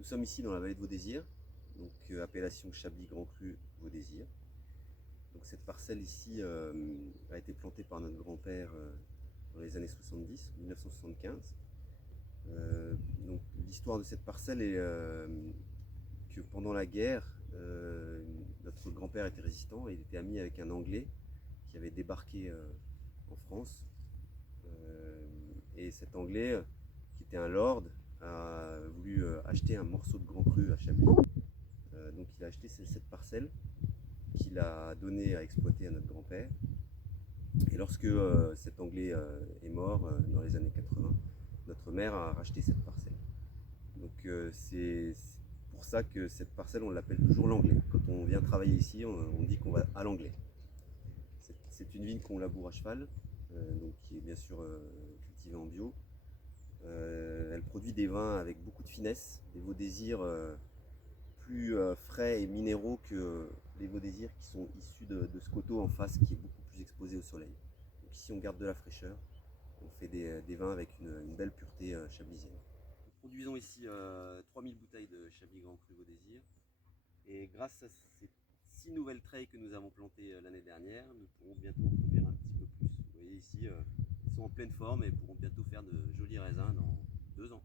Nous sommes ici dans la vallée de Vaudésire, donc appellation Chablis Grand Cru Vaudésire. Donc cette parcelle ici a été plantée par notre grand-père dans les années 70, 1975. Donc l'histoire de cette parcelle est que pendant la guerre, notre grand-père était résistant et il était ami avec un Anglais qui avait débarqué en France. Et cet Anglais, qui était un lord, a voulu acheter un morceau de Grand Cru à Chablis. Donc il a acheté cette parcelle qu'il a donnée à exploiter à notre grand-père. Et lorsque cet Anglais est mort dans les années 80, notre mère a racheté cette parcelle. Donc c'est pour ça que cette parcelle, on l'appelle toujours l'Anglais. Quand on vient travailler ici, on dit qu'on va à l'Anglais. C'est une vigne qu'on laboure à cheval, donc qui est bien sûr cultivée en bio. Elle produit des vins avec beaucoup de finesse, des Vaudésirs plus frais et minéraux que les Vaudésirs qui sont issus de ce coteau en face qui est beaucoup plus exposé au soleil. Donc ici on garde de la fraîcheur, on fait des vins avec une belle pureté chablisienne. Nous produisons ici 3000 bouteilles de Chablis Grand Cru Vaudésire et grâce à ces 6 nouvelles treilles que nous avons plantées l'année dernière, nous pourrons bientôt en produire un petit peu plus. Vous voyez ici, ils sont en pleine forme et pourront bientôt faire de jolis raisins dans 2 ans.